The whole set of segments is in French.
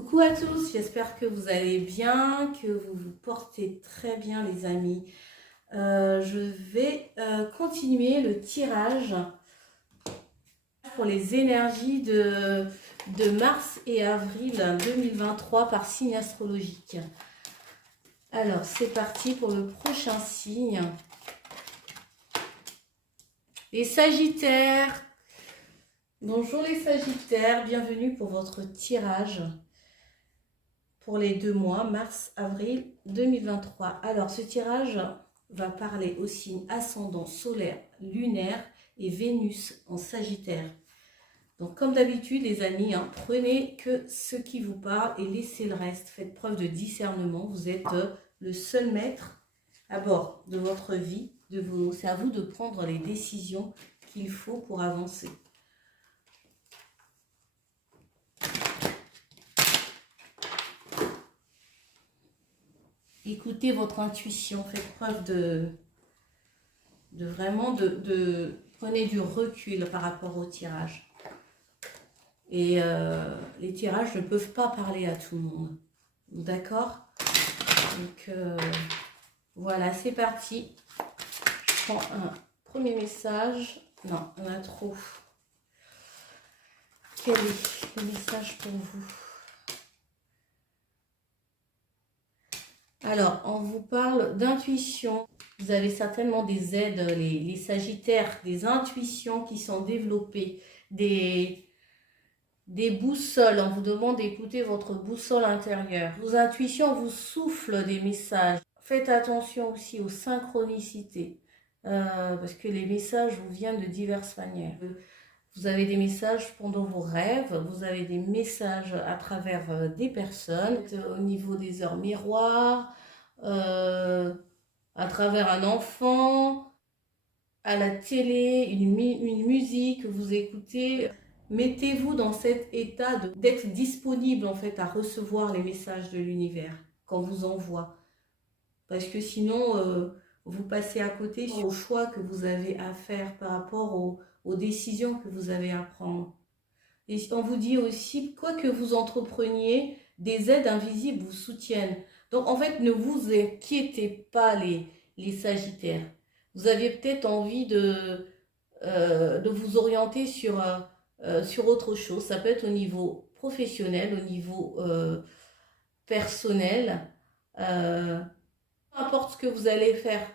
Coucou à tous, j'espère que vous allez bien, que vous vous portez très bien les amis. Je vais continuer le tirage pour les énergies de mars et avril 2023 par signe astrologique. Alors c'est parti pour le prochain signe. Les Sagittaires. Bonjour les Sagittaires, bienvenue pour votre tirage pour les 2 mois, mars-avril 2023. Alors, ce tirage va parler aux signes ascendant, solaire, lunaire et Vénus en Sagittaire. Donc, comme d'habitude, les amis, prenez que ce qui vous parle et laissez le reste. Faites preuve de discernement. Vous êtes le seul maître à bord de votre vie. C'est à vous de prendre les décisions qu'il faut pour avancer. Écoutez votre intuition, faites preuve prenez du recul par rapport au tirage. Et les tirages ne peuvent pas parler à tout le monde. D'accord? Donc voilà, c'est parti. Je prends un premier message. Non, on a trop. Quel est le message pour vous? Alors, on vous parle d'intuition. Vous avez certainement des aides, les Sagittaires, des intuitions qui sont développées, des boussoles. On vous demande d'écouter votre boussole intérieure. Vos intuitions vous soufflent des messages. Faites attention aussi aux synchronicités, parce que les messages vous viennent de diverses manières. Vous avez des messages pendant vos rêves, vous avez des messages à travers des personnes, au niveau des heures miroirs, à travers un enfant, à la télé, une musique que vous écoutez. Mettez-vous dans cet état d'être disponible en fait à recevoir les messages de l'univers qu'on vous envoie. Parce que sinon, vous passez à côté au choix que vous avez à faire par rapport aux décisions que vous avez à prendre. Et on vous dit aussi, quoi que vous entrepreniez, des aides invisibles vous soutiennent. Donc en fait, ne vous inquiétez pas les Sagittaires. Vous avez peut-être envie de vous orienter sur autre chose. Ça peut être au niveau professionnel, au niveau personnel. Peu importe ce que vous allez faire.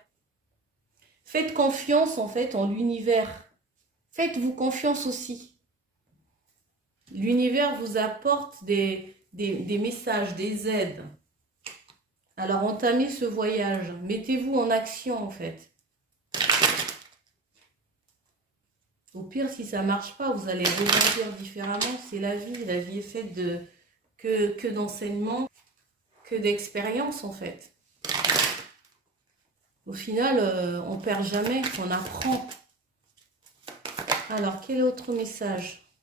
Faites confiance en fait en l'univers. Faites-vous confiance aussi. L'univers vous apporte des messages, des aides. Alors entamez ce voyage. Mettez-vous en action en fait. Au pire, si ça ne marche pas, vous allez rebondir différemment. C'est la vie. La vie est faite que d'enseignement, que d'expérience en fait. Au final, on ne perd jamais, on apprend. Alors, quel autre message?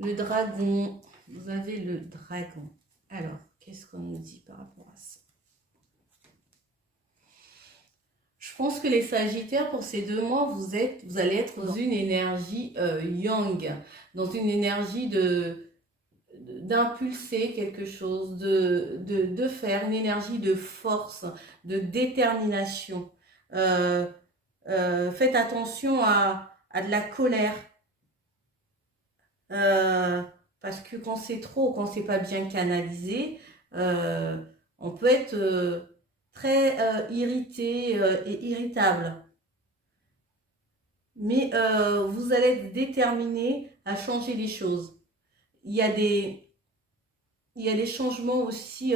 Le dragon. Vous avez le dragon. Alors, qu'est-ce qu'on nous dit par rapport à ça? Je pense que les Sagittaires, pour ces 2 mois, vous allez être dans une énergie yang, dans une énergie d'impulser quelque chose, de faire, une énergie de force, de détermination. Faites attention à de la colère. Parce que quand c'est trop, quand c'est pas bien canalisé, on peut être très irrité et irritable. Mais vous allez être déterminé à changer les choses. Il y a des changements aussi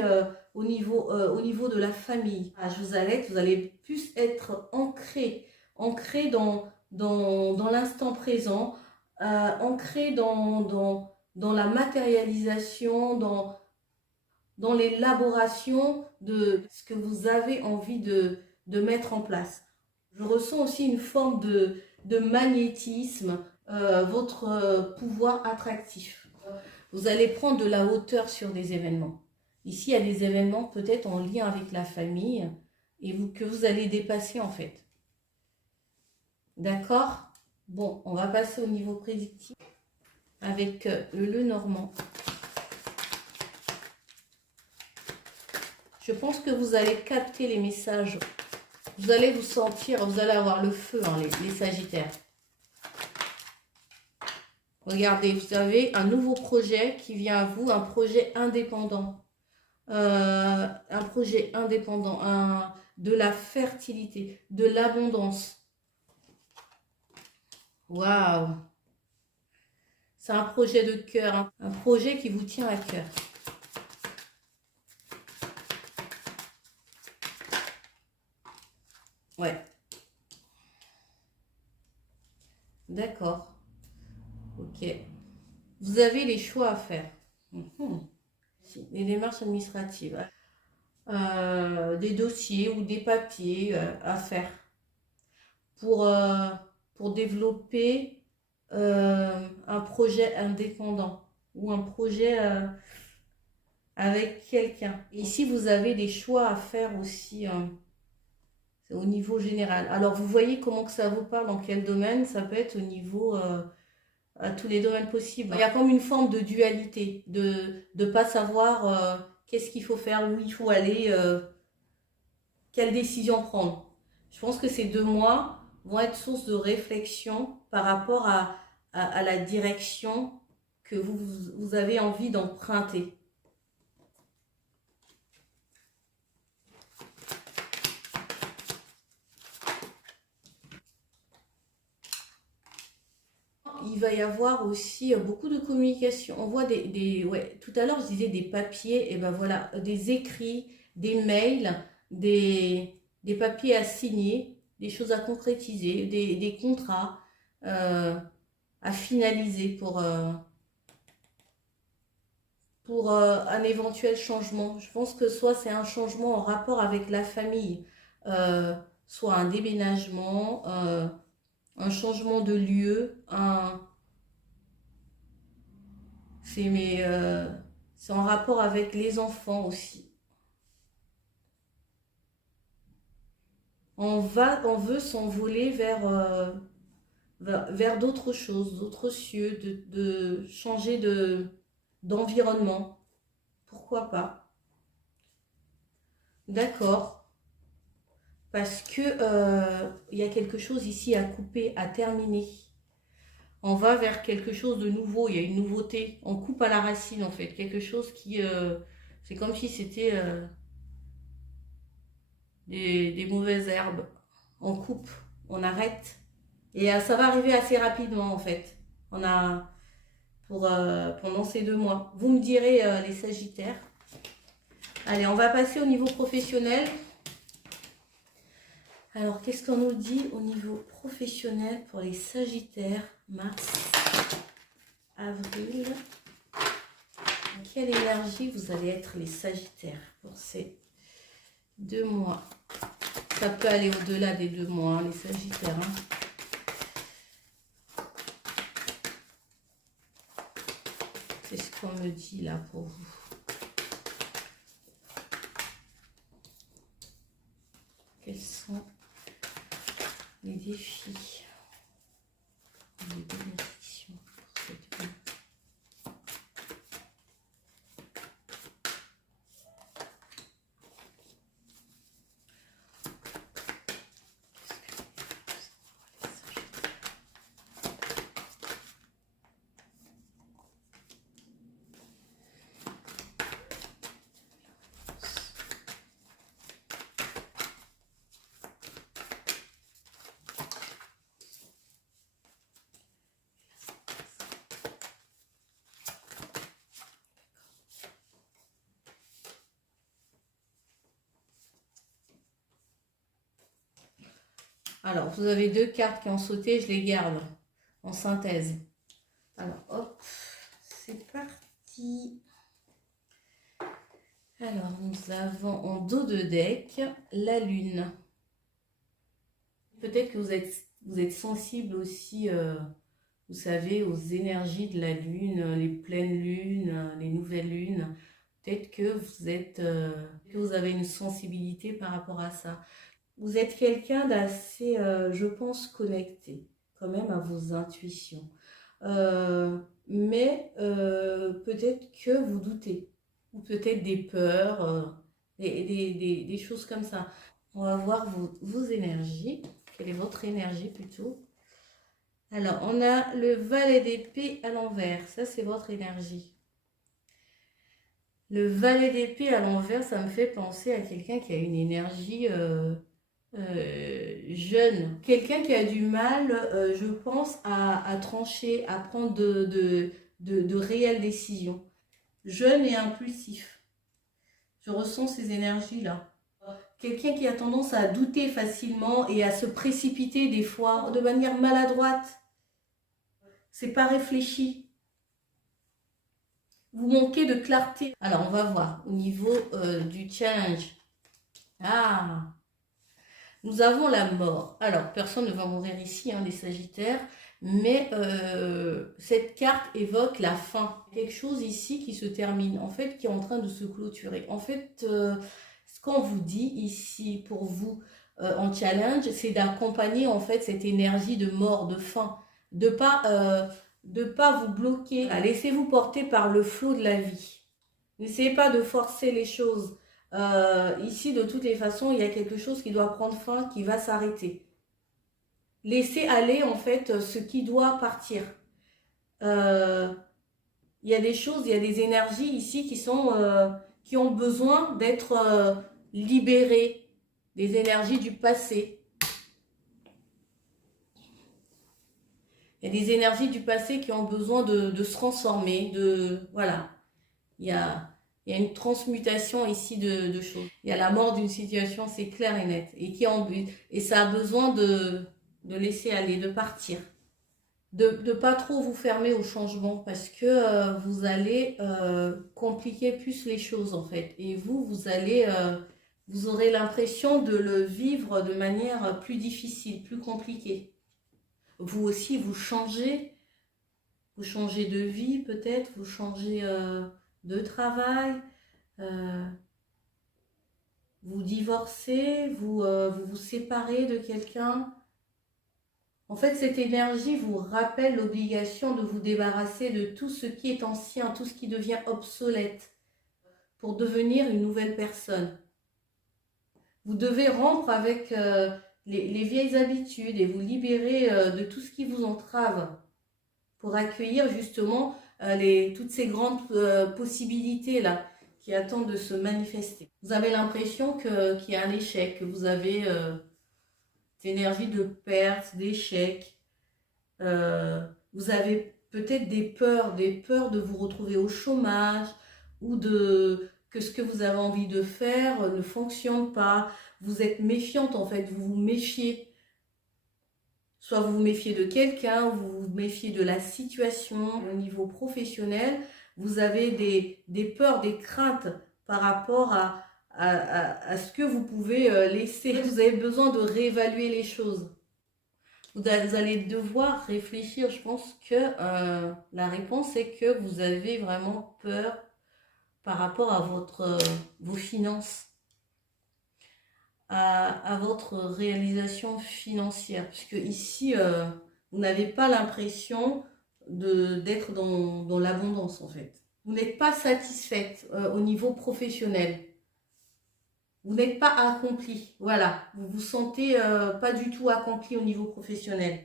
au niveau de la famille. Vous allez plus être ancré dans l'instant présent, ancré dans la matérialisation, dans l'élaboration de ce que vous avez envie de mettre en place. Je ressens aussi une forme de magnétisme, votre pouvoir attractif. Vous allez prendre de la hauteur sur des événements. Ici, il y a des événements peut-être en lien avec la famille et que vous allez dépasser en fait. D'accord? Bon, on va passer au niveau prédictif. avec le Normand. Je pense que vous allez capter les messages. Vous allez vous sentir, vous allez avoir le feu, hein, les Sagittaires. Regardez, vous avez un nouveau projet qui vient à vous, un projet indépendant. Un projet indépendant, de la fertilité, de l'abondance. Waouh! C'est un projet de cœur, hein, un projet qui vous tient à cœur. Ouais. D'accord. Ok. Vous avez les choix à faire. Les démarches administratives. Des dossiers ou des papiers à faire pour développer un projet indépendant ou un projet avec quelqu'un. Ici, vous avez des choix à faire aussi au niveau général. Alors, vous voyez comment que ça vous parle, dans quel domaine. Ça peut être au niveau, à tous les domaines possibles. Il y a comme une forme de dualité, de ne pas savoir qu'est-ce qu'il faut faire, où il faut aller, quelle décision prendre. Je pense que ces 2 mois vont être source de réflexion par rapport à la direction que vous avez envie d'emprunter. Il va y avoir aussi beaucoup de communication. On voit ouais, tout à l'heure je disais des papiers, et ben voilà, des écrits, des mails, des papiers à signer, des choses à concrétiser, des contrats à finaliser pour un éventuel changement. Je pense que soit c'est un changement en rapport avec la famille, soit un déménagement, un changement de lieu, c'est en rapport avec les enfants aussi. On veut s'envoler vers d'autres choses, d'autres cieux, de changer d'environnement. Pourquoi pas? D'accord. Parce que il y a quelque chose ici à couper, à terminer. On va vers quelque chose de nouveau, il y a une nouveauté. On coupe à la racine en fait, quelque chose qui... c'est comme si c'était des mauvaises herbes. On coupe, on arrête. Et ça va arriver assez rapidement en fait. On a pendant ces 2 mois. Vous me direz les Sagittaires. Allez, on va passer au niveau professionnel. Alors, qu'est-ce qu'on nous dit au niveau professionnel pour les Sagittaires, mars, avril? Quelle énergie vous allez être les Sagittaires pour ces 2 mois? Ça peut aller au-delà des 2 mois, hein, les Sagittaires. Hein. C'est ce qu'on me dit là pour vous. Quels sont les défis, les bénédictions pour cette vie? Alors, vous avez 2 cartes qui ont sauté, je les garde en synthèse. Alors, hop, c'est parti. Alors, nous avons en dos de deck la Lune. Peut-être que vous êtes sensible aussi, vous savez, aux énergies de la Lune, les pleines lunes, les nouvelles lunes. Peut-être que que vous avez une sensibilité par rapport à ça. Vous êtes quelqu'un d'assez, je pense, connecté quand même à vos intuitions. mais peut-être que vous doutez, ou peut-être des peurs, des choses comme ça. On va voir vos énergies. Quelle est votre énergie plutôt? Alors, on a le valet d'épée à l'envers. Ça, c'est votre énergie. Le valet d'épée à l'envers, ça me fait penser à quelqu'un qui a une énergie jeune. Quelqu'un qui a du mal, je pense, à trancher, à prendre de réelles décisions. Jeune et impulsif. Je ressens ces énergies-là. Quelqu'un qui a tendance à douter facilement et à se précipiter des fois de manière maladroite. C'est pas réfléchi. Vous manquez de clarté. Alors, on va voir au niveau du challenge. Ah, nous avons la mort. Alors, personne ne va mourir ici, hein, les Sagittaires, mais cette carte évoque la fin. Quelque chose ici qui se termine, en fait, qui est en train de se clôturer. En fait, ce qu'on vous dit ici pour vous en challenge, c'est d'accompagner en fait cette énergie de mort, de fin, de pas vous bloquer. Laissez-vous porter par le flot de la vie. N'essayez pas de forcer les choses. Ici, de toutes les façons, il y a quelque chose qui doit prendre fin, qui va s'arrêter. Laissez aller, en fait, ce qui doit partir. Il y a des choses, il y a des énergies ici qui ont besoin d'être libérées. Des énergies du passé. Il y a des énergies du passé qui ont besoin de se transformer. Voilà. Il y a une transmutation ici de choses. Il y a la mort d'une situation, c'est clair et net. Et ça a besoin de laisser aller, de partir. De ne pas trop vous fermer au changement parce que vous allez compliquer plus les choses en fait. Et vous aurez l'impression de le vivre de manière plus difficile, plus compliquée. Vous aussi, vous changez de vie peut-être, vous changez de travail, vous divorcez, vous vous séparez de quelqu'un. En fait, cette énergie vous rappelle l'obligation de vous débarrasser de tout ce qui est ancien, tout ce qui devient obsolète, pour devenir une nouvelle personne. Vous devez rompre avec les vieilles habitudes et vous libérer de tout ce qui vous entrave pour accueillir justement toutes ces grandes possibilités-là qui attendent de se manifester. Vous avez l'impression qu'il y a un échec, que vous avez cette énergie de perte, d'échec. Vous avez peut-être des peurs de vous retrouver au chômage ou que ce que vous avez envie de faire ne fonctionne pas. Vous êtes méfiante en fait, vous vous méfiez. Soit vous vous méfiez de quelqu'un, vous vous méfiez de la situation. Au niveau professionnel, vous avez des peurs, des craintes par rapport à ce que vous pouvez laisser. Vous avez besoin de réévaluer les choses. Vous allez devoir réfléchir. Je pense que la réponse est que vous avez vraiment peur par rapport à vos finances. À votre réalisation financière, puisque ici, vous n'avez pas l'impression d'être dans l'abondance en fait. Vous n'êtes pas satisfaite au niveau professionnel. Vous n'êtes pas accompli, voilà. Vous vous sentez pas du tout accompli au niveau professionnel.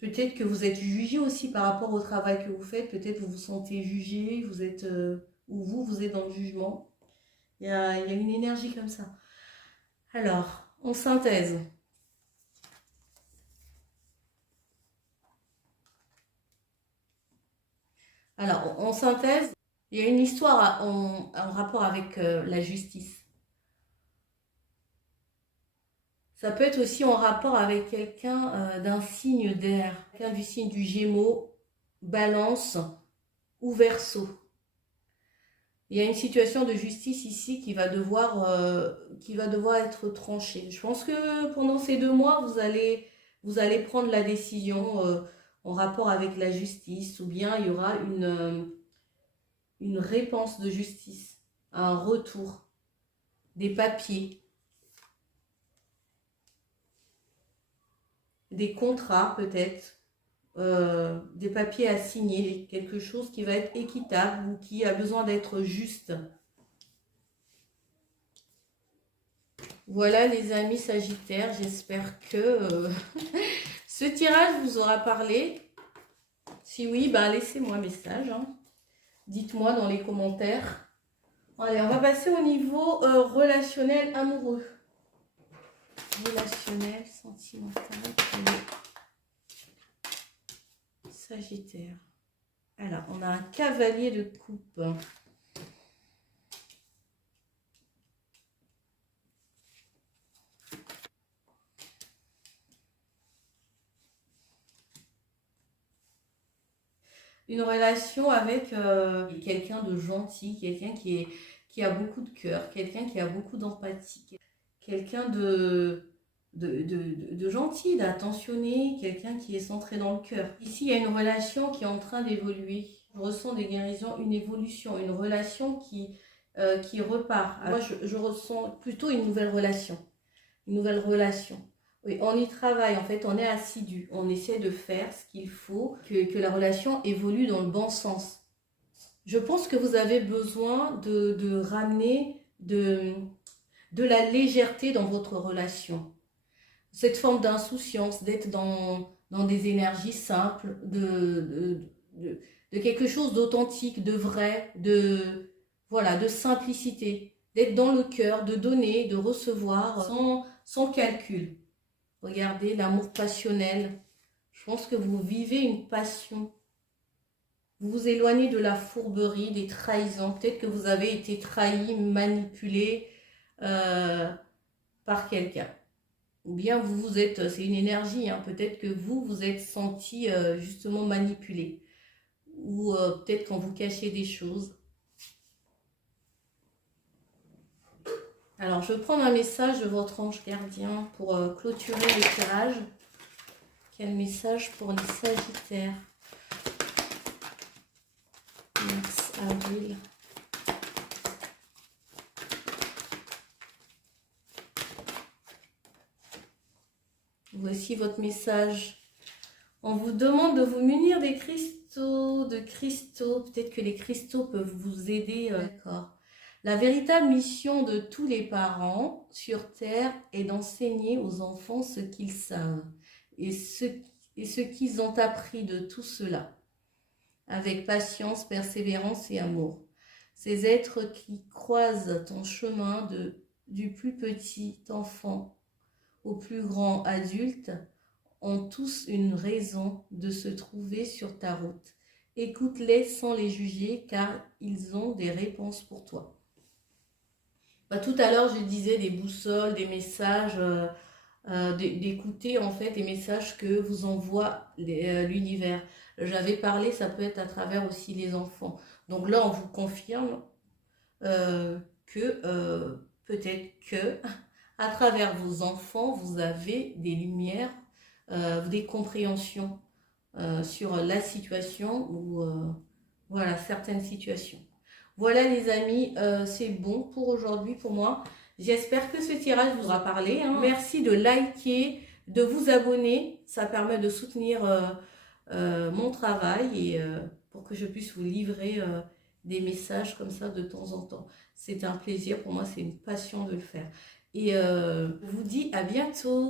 Peut-être que vous êtes jugé aussi par rapport au travail que vous faites. Peut-être vous vous sentez jugé, ou vous êtes dans le jugement. Il y a une énergie comme ça. Alors, en synthèse. Alors, en synthèse, il y a une histoire en rapport avec la justice. Ça peut être aussi en rapport avec quelqu'un d'un signe d'air, quelqu'un du signe du Gémeaux, Balance ou Verseau. Il y a une situation de justice ici qui va devoir être tranchée. Je pense que pendant ces 2 mois, vous allez prendre la décision en rapport avec la justice, ou bien il y aura une réponse de justice, un retour, des papiers, des contrats peut-être, des papiers à signer, quelque chose qui va être équitable ou qui a besoin d'être juste. Voilà les amis Sagittaires, j'espère que ce tirage vous aura parlé. Si oui, ben laissez-moi un message. Hein. Dites-moi dans les commentaires. Allez, on va passer au niveau relationnel amoureux. Relationnel, sentimental, Sagittaire. Alors, on a un cavalier de coupe. Une relation avec quelqu'un de gentil, quelqu'un qui a beaucoup de cœur, quelqu'un qui a beaucoup d'empathie, quelqu'un de gentil, d'attentionné, quelqu'un qui est centré dans le cœur. Ici, il y a une relation qui est en train d'évoluer. Je ressens des guérisons, une évolution, une relation qui repart. Moi, je ressens plutôt une nouvelle relation. Une nouvelle relation. Oui, on y travaille, en fait, on est assidu. On essaie de faire ce qu'il faut, que la relation évolue dans le bon sens. Je pense que vous avez besoin de ramener de la légèreté dans votre relation. Cette forme d'insouciance, d'être dans des énergies simples, de quelque chose d'authentique, de vrai, voilà, de simplicité, d'être dans le cœur, de donner, de recevoir sans calcul. Regardez l'amour passionnel. Je pense que vous vivez une passion. Vous vous éloignez de la fourberie, des trahisons. Peut-être que vous avez été trahi, manipulé par quelqu'un. Ou bien vous vous êtes, c'est une énergie, hein, peut-être que vous vous êtes senti justement manipulé. Ou peut-être quand vous cachez des choses. Alors, je vais prendre un message de votre ange gardien pour clôturer le tirage. Quel message pour les Sagittaires? Mars, avril. Voici votre message. On vous demande de vous munir des cristaux, Peut-être que les cristaux peuvent vous aider. D'accord. La véritable mission de tous les parents sur Terre est d'enseigner aux enfants ce qu'ils savent et ce qu'ils ont appris de tout cela, avec patience, persévérance et amour. Ces êtres qui croisent ton chemin du plus petit enfant au plus grand adulte ont tous une raison de se trouver sur ta route. Écoute-les sans les juger car ils ont des réponses pour toi. Tout à l'heure, je disais des boussoles, des messages, d'écouter en fait les messages que vous envoie l'univers. J'avais parlé, ça peut être à travers aussi les enfants. Donc là, on vous confirme que peut-être que à travers vos enfants, vous avez des lumières, des compréhensions sur la situation ou voilà, certaines situations. Voilà les amis, c'est bon pour aujourd'hui pour moi. J'espère que ce tirage vous aura parlé. Hein. Merci de liker, de vous abonner. Ça permet de soutenir mon travail et pour que je puisse vous livrer des messages comme ça de temps en temps. C'est un plaisir pour moi, c'est une passion de le faire. Et je vous dis à bientôt.